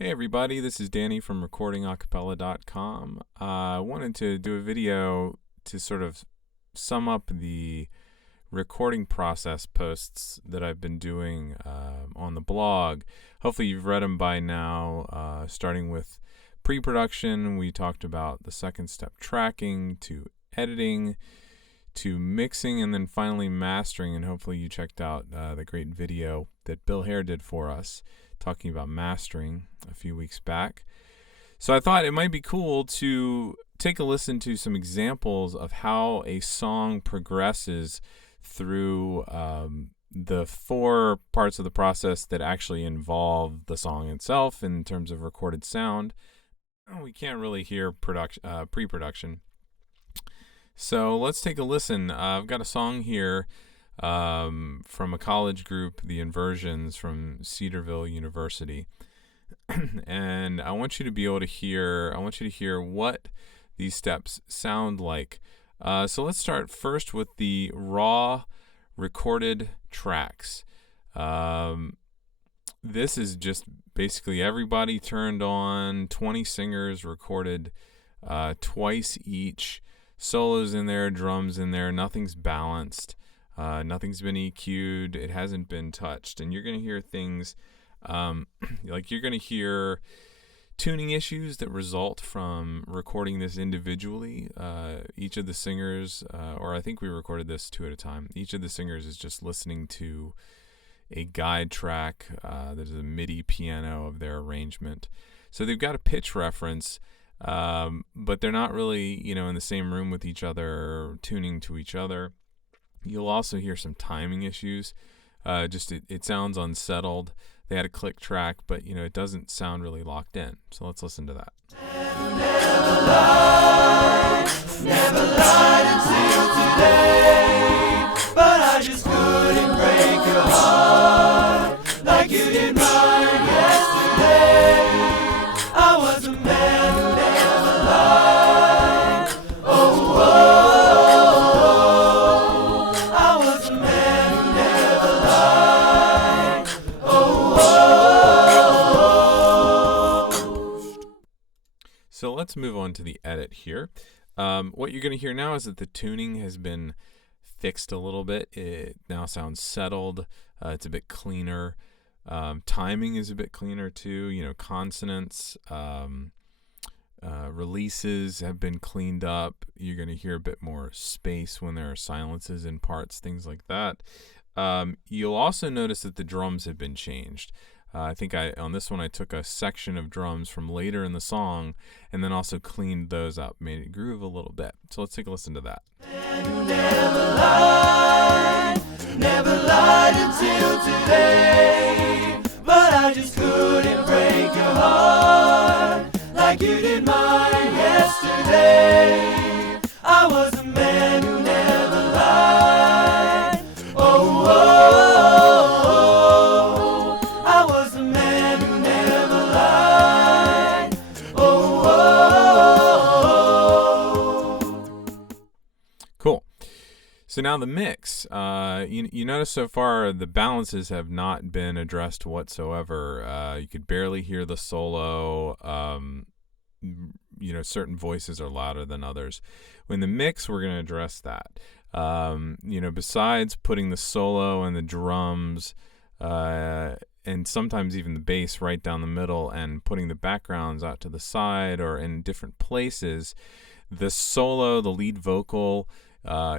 Hey everybody, this is Danny from recordingacappella.com. I wanted to do a video to sort of sum up the recording process posts that I've been doing on the blog. Hopefully you've read them by now, starting with pre-production. We talked about the second step, tracking, to editing, to mixing, and then finally mastering. And hopefully you checked out the great video that Bill Hare did for us talking about mastering a few weeks back. So I thought it might be cool to take a listen to some examples of how a song progresses through the four parts of the process that actually involve the song itself in terms of recorded sound. We can't really hear pre-production. So let's take a listen. I've got a song here from a college group, the Inversions from Cedarville University. And I want you to be able to hear, what these steps sound like. So let's start first with the raw recorded tracks. This is just basically everybody turned on, 20 singers recorded twice each, solos in there, drums in there, nothing's balanced. Nothing's been EQ'd. It hasn't been touched. And you're going to hear things like you're going to hear tuning issues that result from recording this individually. Each of the singers, or I think we recorded this two at a time, each of the singers is just listening to a guide track that is a MIDI piano of their arrangement. So they've got a pitch reference, but they're not really, in the same room with each other, tuning to each other. You'll also hear some timing issues. It sounds unsettled. They had a click track, but it doesn't sound really locked in. So let's listen to that. Never lied until today, but I just couldn't break your heart like you did mine yesterday. I was a man who never lied. Oh, oh. So let's move on to the edit here. What you're going to hear now is that the tuning has been fixed a little bit. It now sounds settled. It's a bit cleaner. Timing is a bit cleaner too. Consonants, releases have been cleaned up. You're going to hear a bit more space when there are silences in parts, things like that. You'll also notice that the drums have been changed. I think on this one I took a section of drums from later in the song and then also cleaned those up, made it groove a little bit. So let's take a listen to that. Never lied until today, but I just couldn't break your heart like you did mine yesterday. I was a man who never lied. Oh, oh. So now the mix, you notice so far the balances have not been addressed whatsoever. You could barely hear the solo. Certain voices are louder than others. When the mix, we're going to address that. Besides putting the solo and the drums, and sometimes even the bass right down the middle and putting the backgrounds out to the side or in different places, the solo, the lead vocal,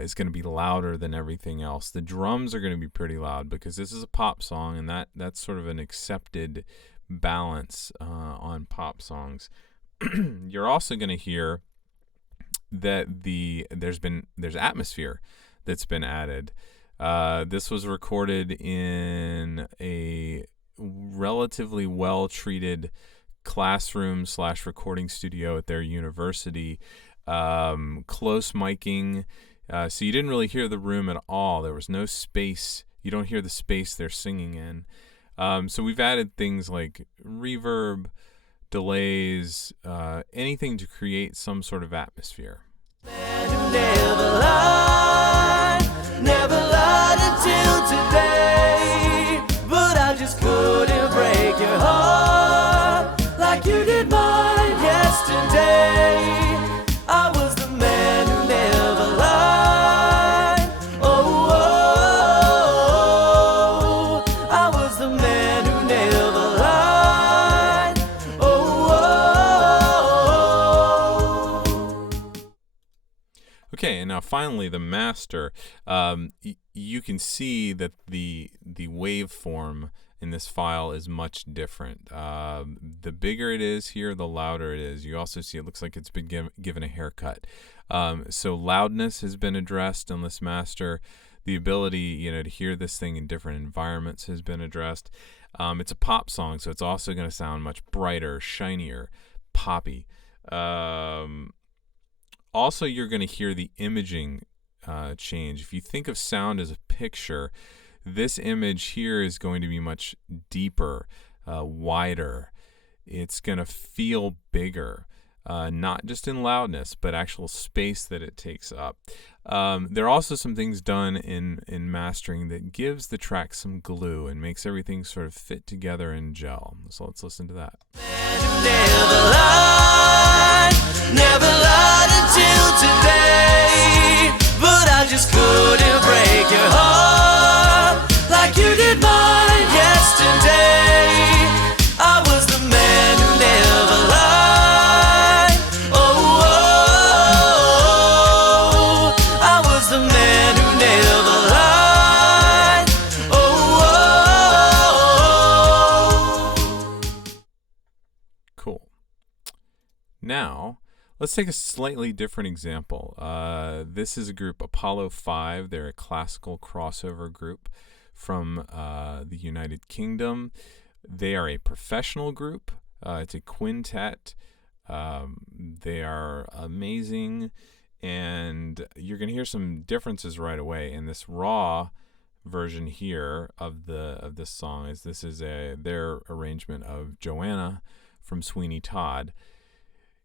is going to be louder than everything else. The drums are going to be pretty loud because this is a pop song, and that's sort of an accepted balance on pop songs. You're also going to hear that there's atmosphere that's been added. This was recorded in a relatively well-treated classroom/recording studio at their university. Close miking. So you didn't really hear the room at all. There was no space. You don't hear the space they're singing in. So we've added things like reverb, delays, anything to create some sort of atmosphere. Never lied until today, but I just couldn't break your heart Okay, and now finally the master. You can see that the waveform in this file is much different. The bigger it is here, the louder it is. You also see it looks like it's been given a haircut. So loudness has been addressed in this master. The ability, to hear this thing in different environments has been addressed. It's a pop song, so it's also going to sound much brighter, shinier, poppy. Also, you're going to hear the imaging change. If you think of sound as a picture, this image here is going to be much deeper, wider. It's going to feel bigger, not just in loudness, but actual space that it takes up. There are also some things done in mastering that gives the track some glue and makes everything sort of fit together and gel. So let's listen to that. Never lied until today, but I just couldn't break your heart like you did mine yesterday. I was the man who never lied. Oh, oh, oh, I was the man who never lied. Oh, oh, oh. Cool. Now, let's take a slightly different example. This is a group, Apollo 5. They're a classical crossover group from the United Kingdom. They are a professional group. It's a quintet. They are amazing, and you're going to hear some differences right away. In this raw version here of this song, this is their arrangement of Johanna from Sweeney Todd.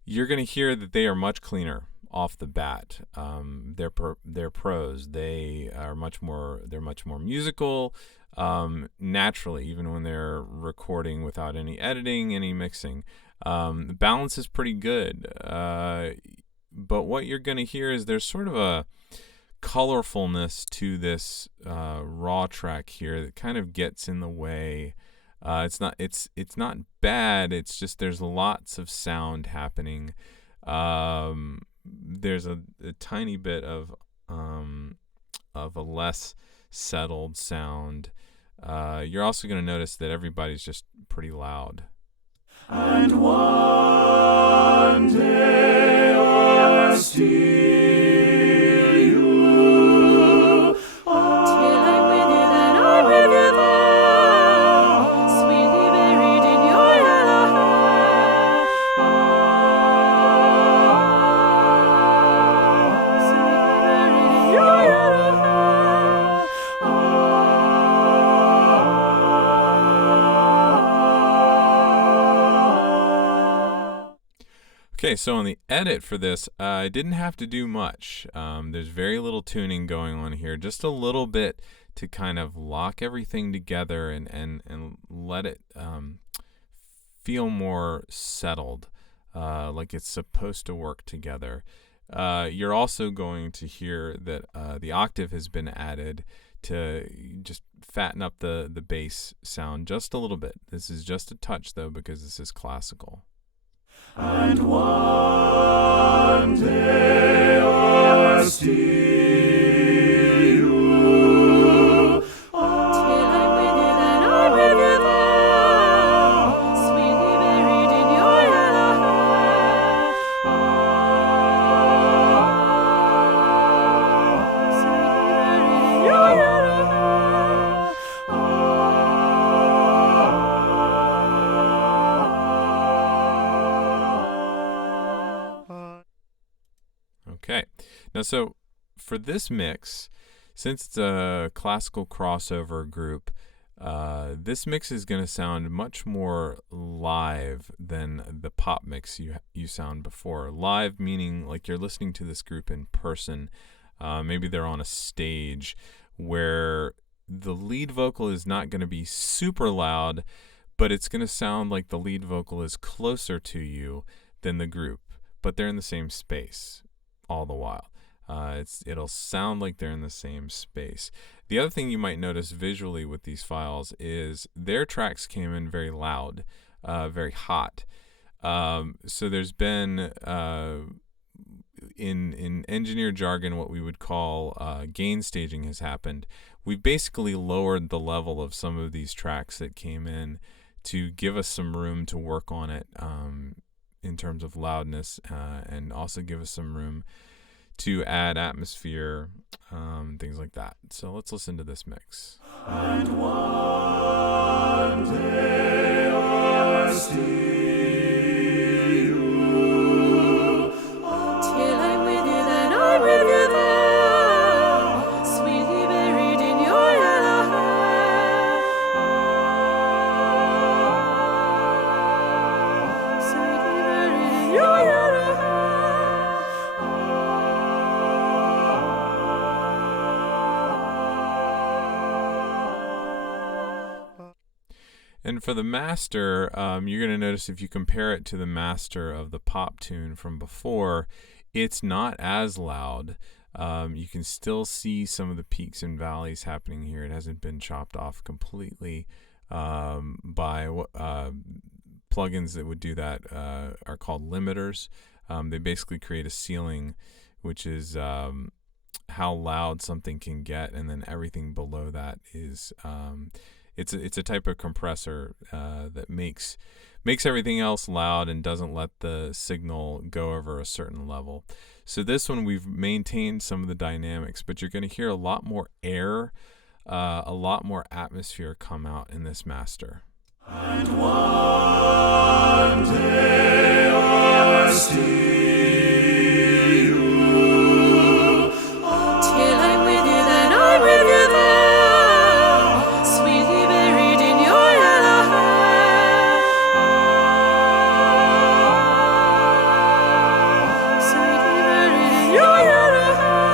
You're going to hear that they are much cleaner off the bat. They're pros. They're much more musical, naturally, even when they're recording without any editing, any mixing. The balance is pretty good. But what you're going to hear is there's sort of a colorfulness to this raw track here that kind of gets in the way. It's not bad. It's just there's lots of sound happening. There's a tiny bit of a less settled sound. You're also going to notice that everybody's just pretty loud. And one day I'll steal you. Till I'm with you, then I'm with you there. Sweetly buried in your yellow hair. Sweetly buried in your yellow hair. Okay, so on the edit for this, I didn't have to do much. There's very little tuning going on here, just a little bit to kind of lock everything together and let it feel more settled, like it's supposed to work together. You're also going to hear that the octave has been added to just fatten up the bass sound just a little bit. This is just a touch, though, because this is classical. And one day I'll steal you. Till I'm with you, then I'm with you there. Sweetly buried in your yellow hair. Sweetly buried in your yellow hair. Okay. Now, so for this mix, since it's a classical crossover group, this mix is going to sound much more live than the pop mix you sound before. Live meaning like you're listening to this group in person. Maybe they're on a stage where the lead vocal is not going to be super loud, but it's going to sound like the lead vocal is closer to you than the group, but they're in the same space all the while. It'll sound like they're in the same space. The other thing you might notice visually with these files is their tracks came in very loud, very hot. So there's been in engineer jargon, what we would call gain staging has happened. We've basically lowered the level of some of these tracks that came in to give us some room to work on it in terms of loudness, and also give us some room to add atmosphere, things like that. So let's listen to this mix. And one day I see you, till I'm with you, then I'm with you there, sweetly buried in your yellow hair, sweetly buried in your yellow hair. And for the master, you're going to notice if you compare it to the master of the pop tune from before, it's not as loud. You can still see some of the peaks and valleys happening here. It hasn't been chopped off completely by plugins that would do that are called limiters. They basically create a ceiling, which is how loud something can get, and then everything below that is it's a type of compressor that makes everything else loud and doesn't let the signal go over a certain level. So this one, we've maintained some of the dynamics, but you're going to hear a lot more air, a lot more atmosphere come out in this master. And one day I see you, till I'm with you, then I'm with you there, sweetly buried in your yellow hair, sweetly buried in your yellow hair.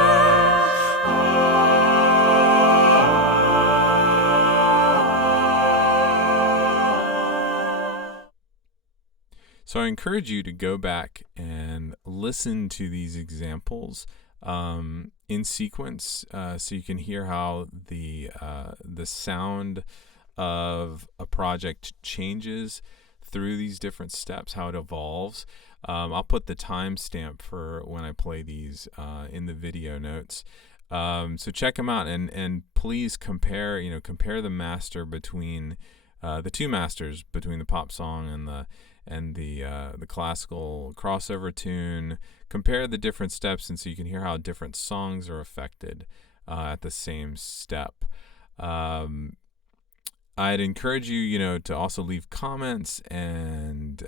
So I encourage you to go back and listen to these examples in sequence, so you can hear how the sound of a project changes through these different steps, how it evolves. I'll put the timestamp for when I play these in the video notes. So check them out, and please compare the master between the two masters, between the pop song and the classical crossover tune. Compare the different steps, and so you can hear how different songs are affected at the same step. I'd encourage you, to also leave comments and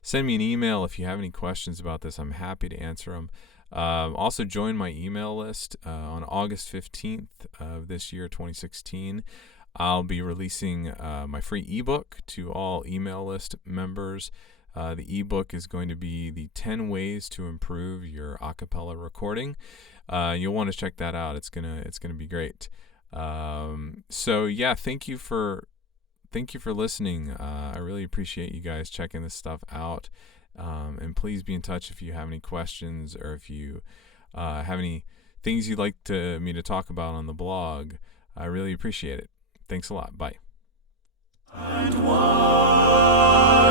send me an email if you have any questions about this. I'm happy to answer them. Also join my email list on August 15th of this year, 2016. I'll be releasing my free ebook to all email list members. The ebook is going to be the 10 ways to improve your acapella recording. You'll want to check that out. It's gonna be great. So yeah, thank you for listening. I really appreciate you guys checking this stuff out. And please be in touch if you have any questions, or if you have any things you'd like me to talk about on the blog. I really appreciate it. Thanks a lot. Bye. And one